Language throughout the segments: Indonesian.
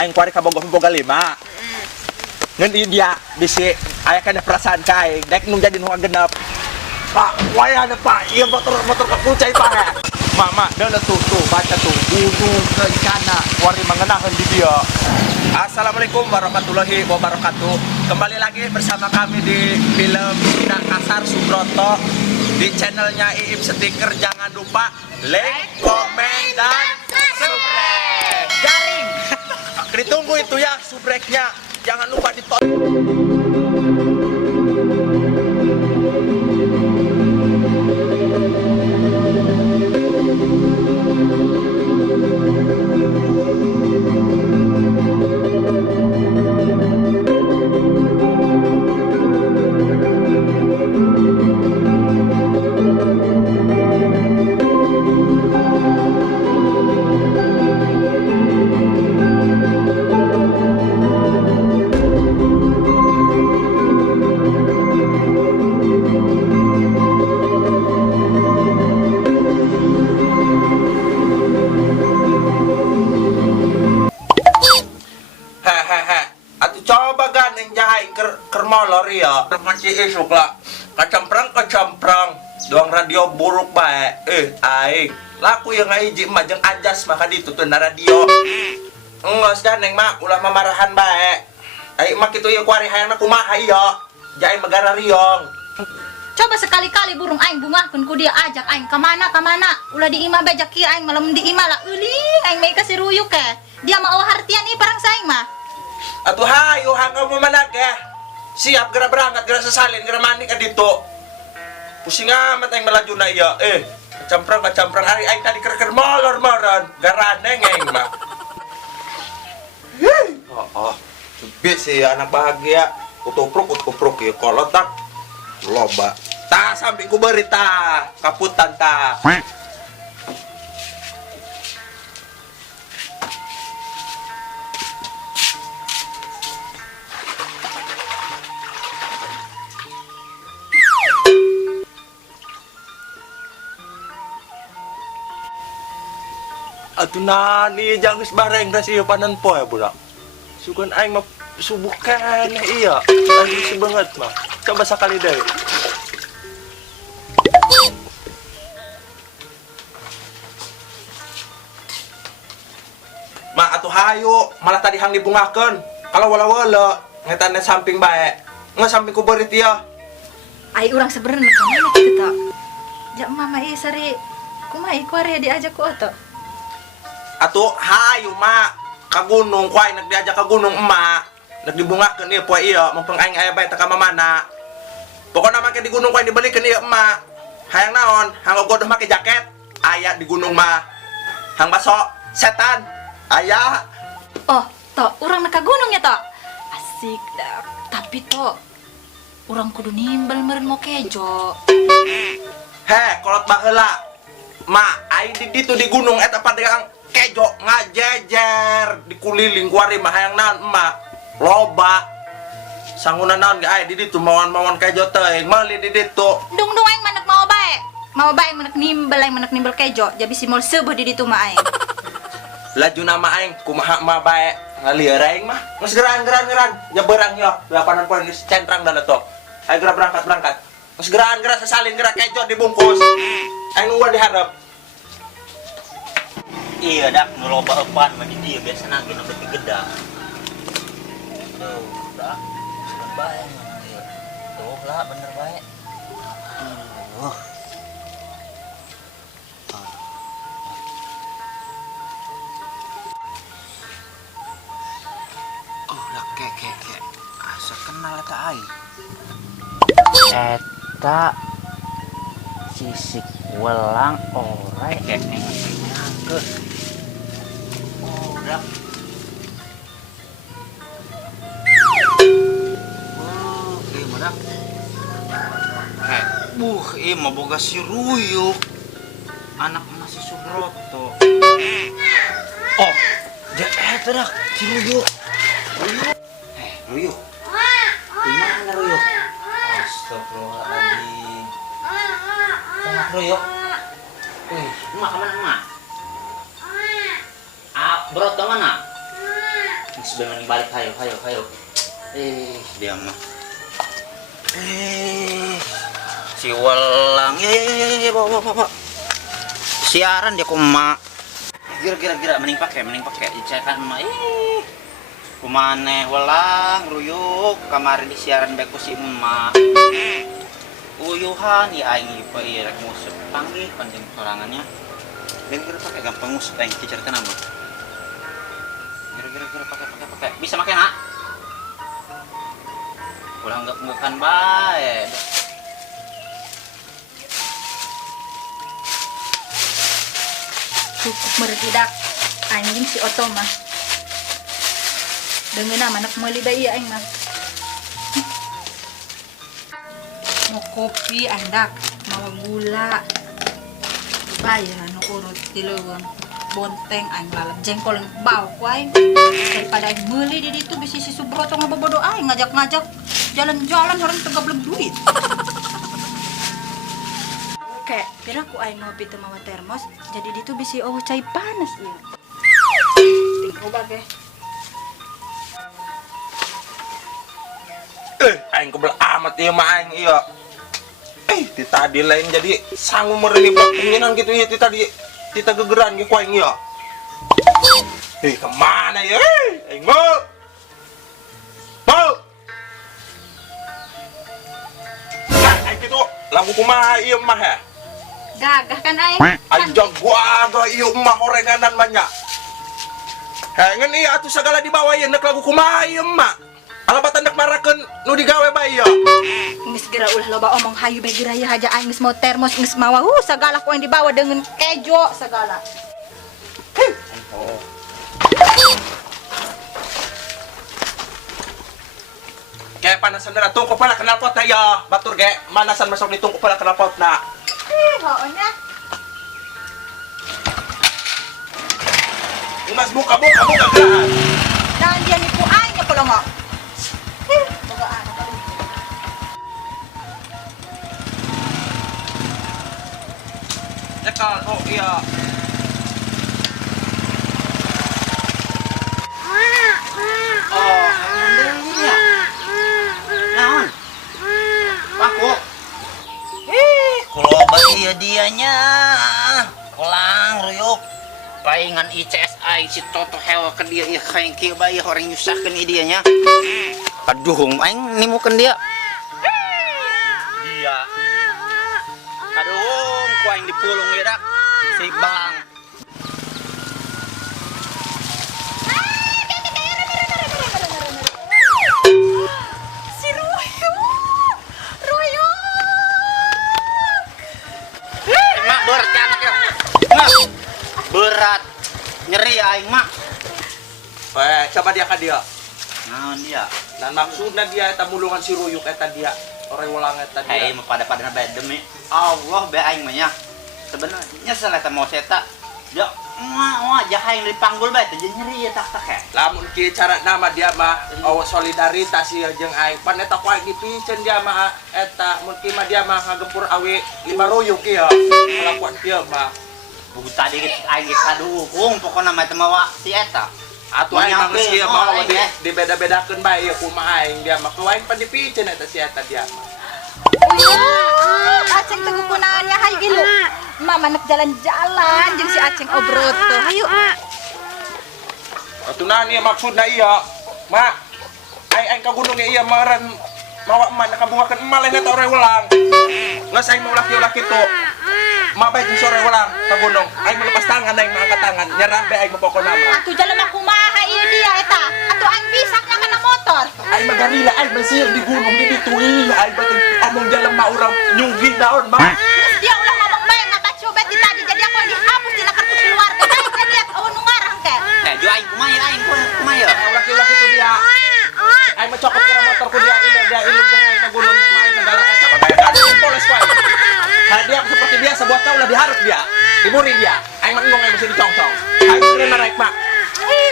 aing kuari ka boga lima. Ngan dia bisi aya kana perasaan ka aing dek nu jadi nu genep. Pak, waya ada Pak, iya motor kakucai Pak. Mama, dan tuh baca tuh gunung kencana kuari mengenahan di dia. Assalamualaikum warahmatullahi wabarakatuh. Kembali lagi bersama kami di film Tidak Kasar Subroto di channelnya Iip Stiker. Jangan lupa like, komen, dan subscribe. Jaring. Ditunggu itu ya subscribe-nya. Jangan lupa ditonton. Kermolor ya, masih isuk lah. Kacamprang, doang radio buruk baik. Aing, laku yang ngaji majeng ajas maka ditutup na radio. Enggak sedaneng mak, ulah memarahan baik. Aing mak itu ya kuari hayang kumaha iya. Jai megara riong. Coba sekali-kali burung aing bungahkeun ku dia ajak aing kemana. Ulah diima bajak kieu aing malam diima lah euli aing mai kasih ruyuk ke. Dia mau hartian ih parang saing mah. Atuh hayu hangga mau manak ya. Siap gerak berangkat, gerak sesalin, gerak mandi ka ditu. Pusing amat aing melaju na iya. Kacamprang hari aing tadi ker molor-moron, garaneng aing mah. Oh, bis sih anak bahagia. Kutupruk ya kolot tak loba. Tah sampai ku beri tah, kaputan tah. Atuh nani janggeus bareng da sieu panen poe budak. Sugan aing mah subuh keneh iya. Lagi banget mah. Coba sakali deui. Ma atuh hayu, malah tadi hang dibungakeun. Kalau wala-wala ngetana samping bae. Nggak samping ku beurit ieu. Ai urang sebenarnya kamana kitu teh. Jak mama ieu sari kumaha ieu kuari diajak ku atuh. Atuh hayu mak ka gunung kuai nak diajak ke gunung emak nak dibungakeun ieu poe ieu mumpung aing aya bae teh ka mamana. Pokona make di gunung kuai dibelikeun ieu emak. Hayang naon? Hang godoh make jaket aya di gunung mah. Hang baso setan aya. Oh, toh urang nak ka gunung ya toh. Asik dah. Tapi toh urang kudu nimbal meureun mau kejo. Kolot baheula. Mak aing di ditu di gunung eta padegang kejo ngajejer dikuliling kuari mah hayang naon emak loba sanguna naon ge aya di ditu mawan kejo teh meuli di ditu Dung aing manek mau bae manek nimbal kejo jadi si mol seueuh di ditu mah aing laju nama aing kumaha mah bae ngalieur aing mah geus geran nyeberang yo lapanan poin geus centrang da leto ayo gerak berangkat geus geran sesalin gerak kejo dibungkus aing nunggu diharap. Iya dak nu loba eupan mah di dieu biasana ge nu leuwih geda. Tuh, dah. Segan bae mah ieu. Tuh lah bener bae. Lah ke. Asa kenal eta aing. Eta sisik welang ore nyangkeun. Dak. Ieu mah dak. Ieu mah boga si Ruyuk. Anak masih Subroto. Oh, eta dak si Ruyuk. Ruyuk. Di mana Ruyuk? Astagfirullahaladzim. Sama Ruyuk. Emak kemana emak? Broto mana? Sudah balik, hayo. Dia mah. Si Walang. Ya, bawa. Siaran dia kuma. Gira mending pakai. Dicekan mah. Kumane Walang ruyuk kemarin di siaran beku si emak. Uyuhan ya aing ieu rek musuk panggih pandeng sorangannya. Gira pakai gampang musuk aing diceritakan apa. Gira pakai. Bisa pakai nak? Ulah enggak bukan bae. Cukup meretidak anjing si Oto mah. Dengan nama anak meli bayi aing mah. Mau kopi andak, mau gula. Bayar nu urut di leuweung. Bonteng aing lalap jengkol yang bau ku aing. Daripada aing meuli di ditu bisi si Subroto ngabobodo aing ngajak-ngajak jalan-jalan orang tegablek duit. Kayak pira ku aing ngopi teu mawa termos, jadi ditu bisi eueuh cai panas ieu. Ting obat ge. Aing kebel amat ieu mah aing ieu. Ti tadi lain jadi sangu mereuni blok penginan gitu ieu ti tadi kita gegeran ge ku aing ieu. Kemana ya? Aing mau. Aing gitu lagu kumaha ieu mah ya? Gagah kan aing. Aing jago aga ieu mah orenganan banyak. Ngan ieu atuh sagala dibawa ieu neuk lagu kumaha ieu mah. Alabatan dak marakeun nu digawe bae ieu. Geus geura ulah loba omong hayu bae geura ieu haja aing geus mau termos geus mawa sagala ku yang dibawa dengan kejo sagala. Kayak panasan na tungkol pala knalpot na ya. Batur ge manasan masuk ni tungkol pala knalpot na. Hoon na. Umas buka kan. Dan dia nipu aing nya pala nga. Boga anak ka. Cekal oh iya. Iya dianya Walang ruyuk paingan ICSI si Toto hewa ke dia ya kayak kieu bae orang nyusahkeun dianya. Aduh aing nimukeun dia. Aduh ku aing dipulung ya dak si Balang. Berat nyeri aing mak. Coba dia ka dia. Naon dia? Dan maksudna dia eta mulungan si ruyuk eta dia. Orang Walang eta dia. Mah pada bae demi Allah bae aing mah nya. Sebenarnya salah eta mau eta. Ya wah jahaing dipanggul bae teh nyeri ya tak ya. Lamun kieu cara nama dia mah solidaritas ieu jeung aing. Pan eta ku aing dipikeun dia mah eta mun kieu mah dia mah ngagempur awe 5 ruyuk ieu. Kalakuan kieu mah buku tadi aing kadukung pokona mah teh mawa si eta. Atuh aing mah geus ieu mah dibeda-bedakeun bae ieu kumaha aing dia mah. Ku aing pan dipikeun eta si eta dia mah. Aceng teu kunaonnya hayu ilu. Mama nak jalan-jalan jeung si Aceng obroto. Hayu. Atuh naon ieu maksudna ieu? Mak, aing ka gunung ieu meureun mawa emak nakabungakeun emak lain eta orang Walang. Geus aing mau laki-laki tuh. Mak bae jeung sore Walang ka gunung. Aing melepas tangan aing mangkat tangan. Nyerah bae aing pokona mah. Atuh jelema kumaha ieu dia eta? Atuh aing bisaknya kana motor. Aing mah garila aing masih di gunung di ditu aing bae omong jelema urang nyugi daun mah. Terus dia ulah ngomong bae ngabaca obat di tadi jadi aku dihapus dina kartu keluarga. Baik kan lihat eueuh nu ngarang teh. Jo aing kumaha aing kumaha. Laki-laki itu dia. Aing mah cokot kira motor ku dia ilu jeung ka gunung main segala coba bae ka polis ku aing. Dia seperti biasa buat kau lebih harus dia. Diburi dia. Aing mah ngomong mesti dicongcong. Aing kena naik mak.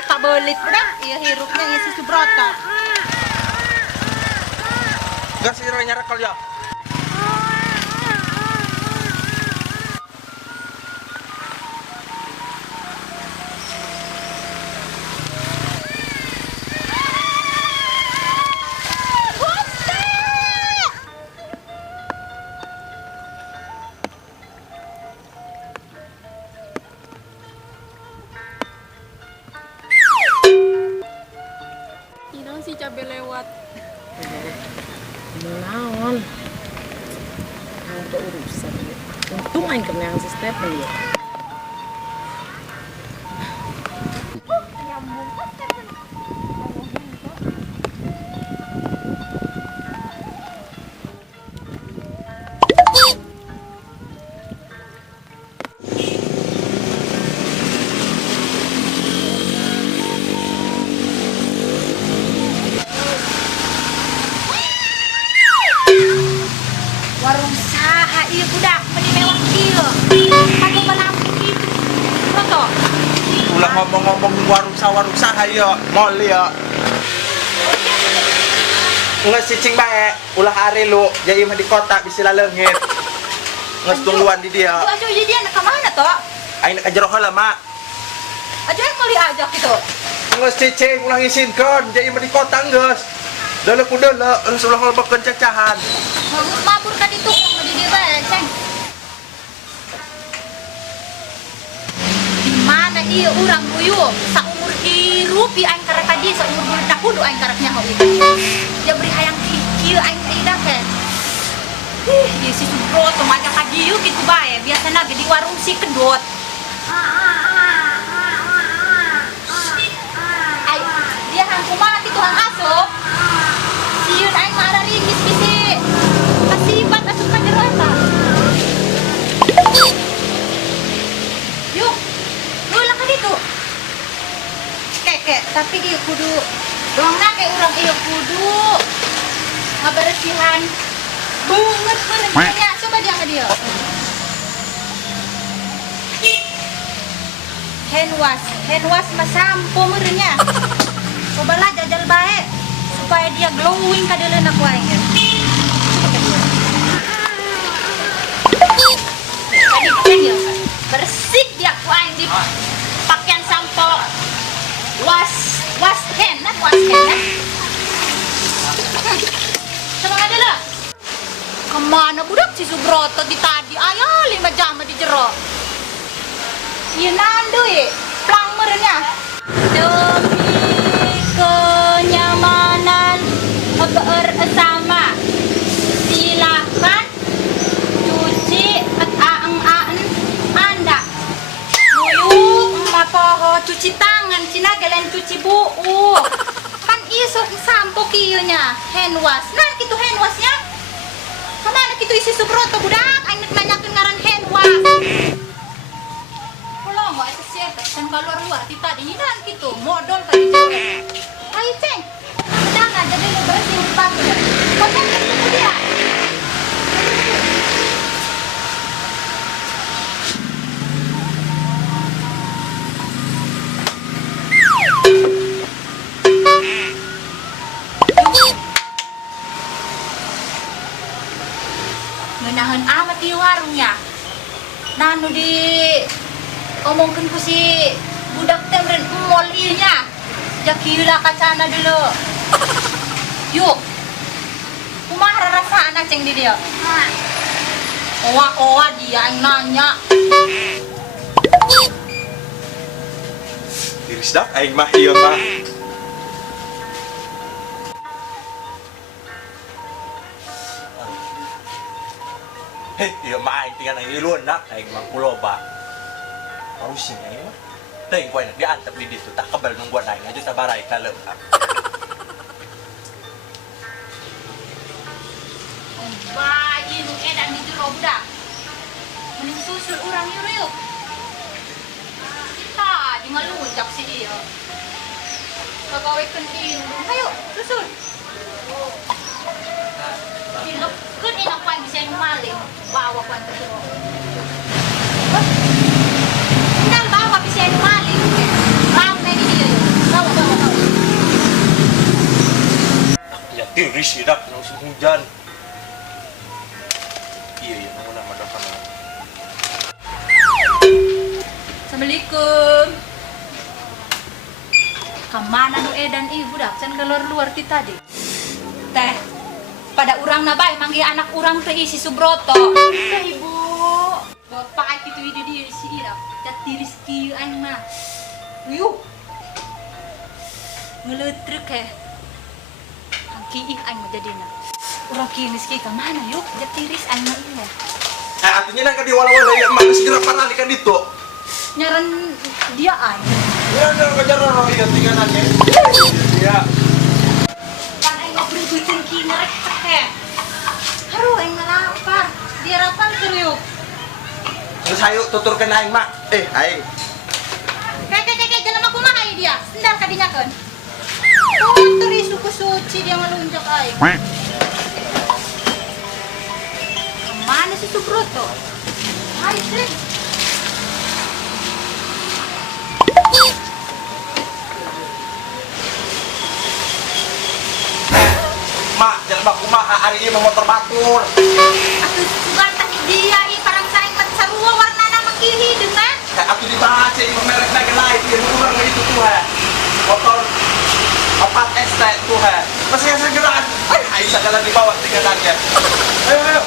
Pabelit udah ieu hirupnya ieu si Subroto. Gas ira nyarekal ya. si cabe lewat. Naon? Ada urusan. Untung aing kenal si Stephen ya. Warung saha ieu budak meni mewah kieu. Kanu menampung itu. Roto. Ulah ngomong-ngomong warung saha ya, mall ya. Nges cicing bae, ulah hari lu jadi mah di kota bisa laleungit. Nges tungguan di dia. Ajo jadi dia nak kemana toh? Aing nak jero heula, Mak. Ajo yang mau diajak gitu. Nges cicing ulah ngisinkeun jadi mah di kota geus. Deuleu ku deuleu, geus ulah ngelbekeun cacahan. Mabur ka ditu mau di dia bae, Ceng. Di mana ieu urang buyung saumur hirup aing karek ka dieu saumur budak kudu aing karek nyaho ieu. Ya beri hayang kieu aing ida ke. Ieu si Subro teh mah ka dieu kitu bae, biasana ge di warung si kedot. Ai dia hang kumaha kitu hang asup. Sieun aing mah ada ringis bisi. Kasibat asup ka jero eta. Yuk. Lu lah ka ditu. Keke, tapi ieu kudu doangna ke urang ieu kudu ngabersihan banget benernya. Coba dia ka dieu. Hand wash mah sampo meureunnya. Coba lah jajal bae supaya dia glowing ka deuleunak wae. Tadi kan ya bersih dia ku aing di pakaian sampo wash hand nah. Coba ada lah. Kemana budak si Subroto di tadi? Ayo 5 jam di jero. Ieu nandu ye, plang meureunnya. Demi kenyamanan bersama, silakan cuci Anda. Nuyuk mapoho cuci tangan, cina galen cuci buu. Kan ieu sampo kieu nya, hand wash. Nah, kitu hand washnya. Kemana kitu isi Subroto budak? Aing nanyakeun ngaran hand wash. Kalau mau itu siapa? Kan keluar di tadi ini dan gitu modal tadi cewek. Ayo Ceng, jangan jadi lu bersih pakai. Kau kan ketemu dia. Ngenahan amat di warungnya. Nanu di omongkeun ku si budak teh meureun mall ieu nya. Jak kieu lah kacana dulu. Yuk. Kumaha rasana Ceng di dieu? Owa dia yang nanya. Tiris dak aing mah ieu mah. Heh, ieu mah aing tinggal nang iluan dak aing mah kuloba. Harusnya aing mah. Teuing poe nak diantep di ditu tak kebal nungguan aing aja tabarai ka leutak. Bayi nu edan di jero budak. Mending susul urang yuk. Kita di ngalunjak si dia. Kagawekeun ieu. Hayo, susul. Dileukeun inak wae bisa maling. Bawa wae ke jero. Tinggal bawa bisa maling. Rame di dia. Bawa. Ya tiris ieu dak musim hujan. Iya, nunggu nama dak kana. Assalamualaikum. Kemana nu edan ibu dak can keluar ti tadi. Teh, pada urang na bae manggil anak urang teh si Subroto. Teh ibu. Bapak kitu ide dia si ira. Jati rezeki aing mah. Yuk. Ngeleutrek he. kiih aing mah jadina. Urang kinis ki ka mana yuk? Jatiris aing mah ieu. Artinya nang di wala-wala ya mak segera paralikan itu. Nyaran dia aing. Ya udah kejar orang iya tinggalannya. Ya. Kan aing ngabring kucing ki ngerek cek. Haru aing lapar. Dia rapan yuk. Terus ayo tuturkan aing mak. Aing. Kayak jalan aku mah aing dia. Sendal kadinyakeun. Oh, teri suku suci dia ngelunjak aing. Mana si Subroto? Hai, Sri. Mak, jangan baku mak hari ini mau motor batur. Atuh subantah dia i parang saing mat sarua warnana makihi dengan. Aku dibaca ibu merek lagi lain dia kurang itu tuh ha. Motor 4 ST tuh ha. Masih yang segeraan. Ayo segala di bawah tinggalannya. Ayo.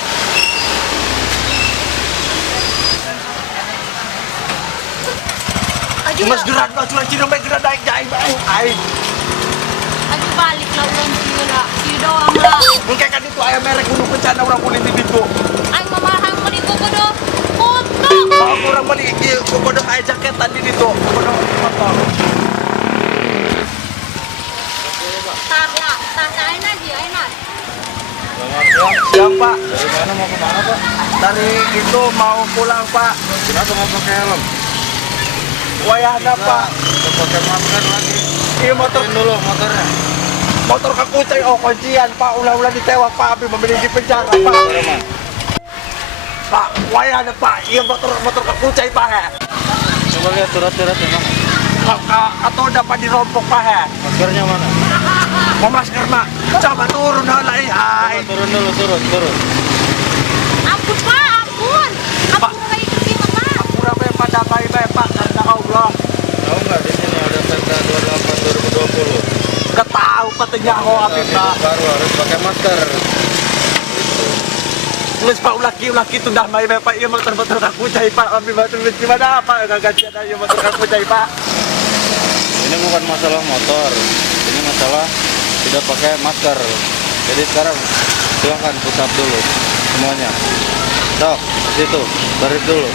Aju Mas gerak no curang cino baik gerak naik jahit baik. Ayo. aju balik lah ulang sila. Si doang lah. Mungkin kan itu ayam merek gunung bencana orang politik itu. Aing mamahang mo dito ko do. Foto. Mau orang beli kodok air jaket tadi itu. Kodok motor. Tarla, tasain na dia, enak. Siap Pak. Dari mana mau kemana Pak? Dari itu mau pulang Pak. Kenapa mau pakai helm? Wayahna Pak. Udah pakai masker lagi. Iya motor Dulu motornya. motor kakucai kuncian Pak. Ulah-ulah ditewak Pak. Abi membeli di penjara Pak. Motor mana? Pak, wayahna Pak. Iya motor kakucai Pak ya. Coba lihat surat-surat yang mana. Atau dapat dirompok Pak ya. Maskernya mana? Mau masker Mak. Coba turun halai. Hai. Turun dulu, turun. Ampun Pak, ampun. Pak. Ampun kayak gitu Pak. Kurang pada baik-baik Pak. Karena Allah. Tahu nggak di sini ada Perda 28/2020. Gak tahu katanya aku Abi Pak. Baru harus pakai masker. Terus Pak ulaki itu dah main Pak. Iya motor kakucai Pak. Abi motor gimana Pak? Gak gantian aja motor kakucai Pak. Ini bukan masalah motor. Ini masalah tidak pakai masker. Jadi sekarang silahkan push up dulu semuanya. Sok, situ, tarik dulu.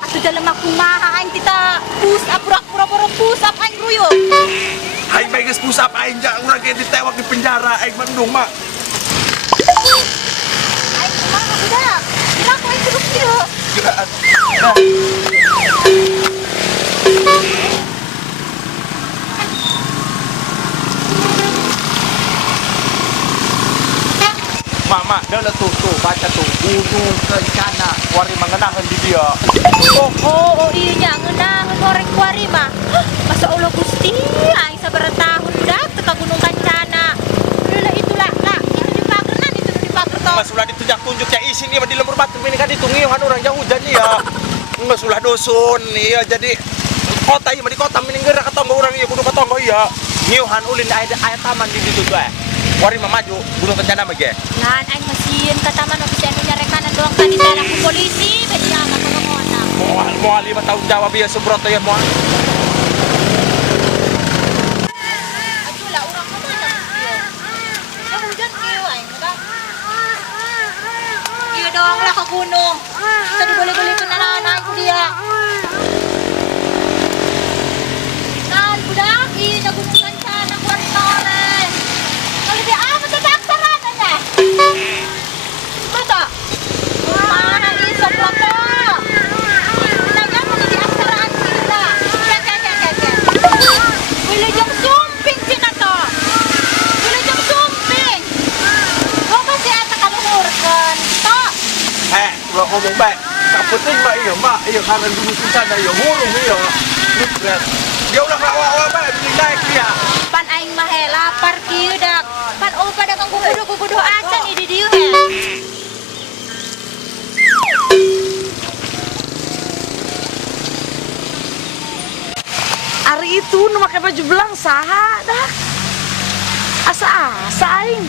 Atuh dalam aku mah aing kita push up pura-pura push up aing ruyuk. Hai bagus pusap aing jak urang ge ditewak di penjara aing mendung Mak. Aing mah budak. Kira aku aing terus kieu. Kiraan. Mak, dah lah tuh, baca tuh, gunung kencana, wari mengenakan di dia. Oh, iya ngeunang goreng kuari mah. Masa Allah Gusti, aing sabar tahun budak teka Gunung Kancana. Udah itulah, lah, itu di pagernan itu di pager toh. Mas ulah ditunjuk-tunjuk ya isi nih di lembur batu ini kan ditungiuhan orang jauh jadi ya. Mas ulah dusun iya jadi kota iya di kota mending gerak ketonggo orang iya kudu ketonggo iya. Ngiuhan ulin aya taman di situ tuh. Wari maju Gunung Kencana mah ge. Lan aing mesin ka taman ofis anu nyarekanan doang tadi saya laku polisi bedi amat pengona. Moal 5 tahun jawab ya Subroto ya moal. Aduh lah urang mah ada kieu. Ya hujan kieu aing udah. Kieu doang lah ke gunung. Tadi boleh-boleh kenalan aing dia. Kan budak ieu na Gunung Kancana kuari toren. Kalau dia amat ada aksarananya. Betul. Mana bisa foto? Nanya mana di aksaraan kita? Cek. Wilujeng sumping cina to. Wilujeng sumping. Kau masih ada kaluhurkeun to. Ulah ngomong baik. Kaputing mah iya mak iya kanan Gunung Kencana iya hurung iya. Nutret. Dia ulah ngawa-awa bae bikin naik dia. Pan aing mah he lapar kieu dak. Pan pada kang kukudu acan di dieu he. Ari itu nu make baju belang saha dah. Asa aing.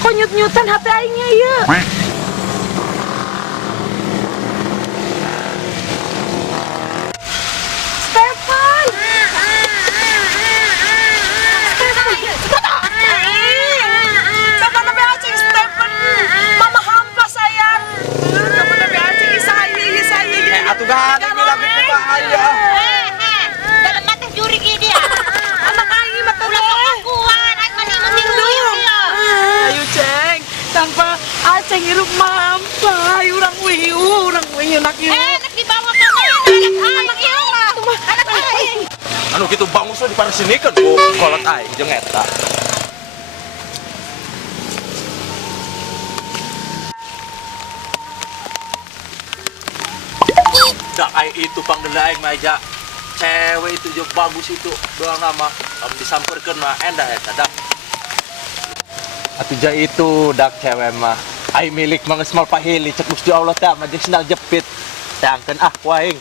Kok nyut-nyutan HP aingnya ieu? Stefan. Mampai, orang wiu nak ieu. Anak dibawa ke mana? Anak ieu mah. Anak aing. Anu gitu bangun so di paras sini kan bu kolot aing jeung eta. Dak aing itu panggil aing mah aja. Cewek itu jeung bagus itu doang nama. Om disamperkeun mah endah eta dak. Atuh ja itu dak cewek mah. Aing milik mangeus mal pahili cek Gusti Allah teh mah jeung sendal jepit. Teangkeun ah ku aing.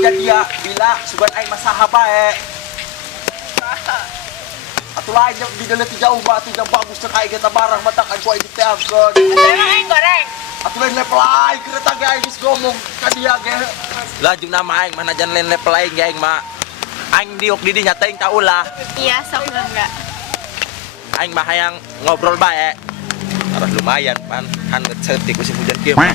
Jadi ya bila sugan aing masaha bae. Atuh lain yang di dalam jauh mah atuh bagus cek aing eta barang mata kan ku aing diteangkeun. Aing goreng. Atuh lain level aing kereta ge aing geus ngomong ka dia ge. Lah jeung nama aing mana jan lain level aing ge aing mah. Aing diuk di dinya teh teh ulah. Iya, sok enggak. Aing mah hayang ngobrol bae. Arah lumayan pan han seutik ku si hujan kieu mah.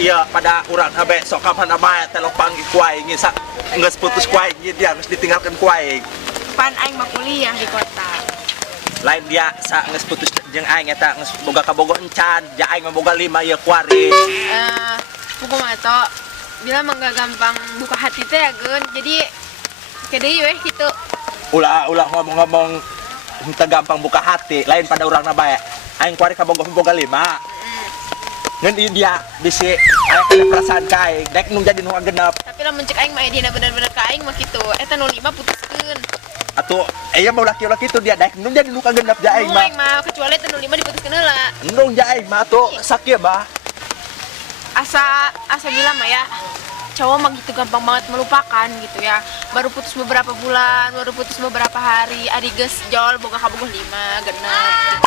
Iya pada urang habe sok kapan abae telok panggil ku aing sak geus putus ku aing dia geus ditinggalkeun ku aing. Pan aing mah kuliah di kota. Lain dia sa geus putus jeung aing eta geus boga kabogoh encan, ja aing mah boga 5 ieu kuari. Buku mato bila mangga gampang buka hati teh ya gun jadi kedeui weh gitu. Ulah ngomong-ngomong henteu gampang buka hati, lain pada urangna bae. Aing kuari kabogoh boga 5. Ngan ieu dia bisi aya kana perasaan ka aing, dek nu jadi nu genep. Tapi lamun cek aing mah dina bener-bener ka aing mah kitu. Eta nu 5 putuskeun. Atuh aya mah ulah kitu dia dek nu jadi nu genep ja aing Nu mah. aing mah kecuali eta nu 5 diputuskeun heula. Nu ja aing mah atuh sakieu bah. Asa bilang mah ya cowok mah gitu gampang banget melupakan gitu ya. Baru putus beberapa bulan, baru putus beberapa hari, adi geus jol boga kabogoh 5, genep.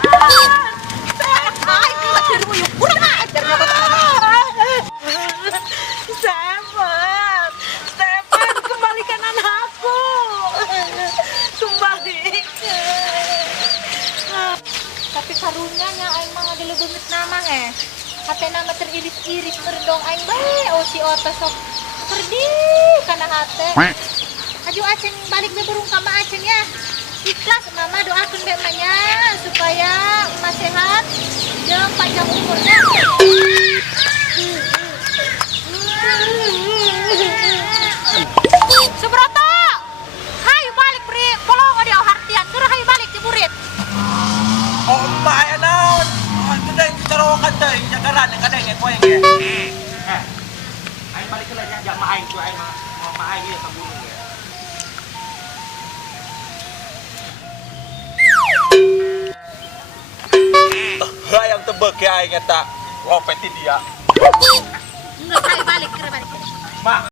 Aing mah keur muyuk. Urang ajar na Stefan, kembalikan anakku. Kembalikan. Tapi karunya nya aing mah ngadilebeungeut nama HP nama teriris-iris merdong aing bae si Oto sok perdi kana hate. Aju acen balik deh burung kama acen ya. Ikhlas mama doakeun be emaknya supaya emak sehat jeung panjang umurnya. Subroto, hayu balik pri, polong dia hartian, keur hayu balik di burit. Oh, ma ya naon? Oh, teh carokan teh, jagaran yang kadang ya poe ge. Aing balik ke lagi aja ma aing ku aing ma aing ieu ka gunung ge. Hayang tebek ya aing eta. Lopet di dia. Enggak hayu balik, keur balik. Ma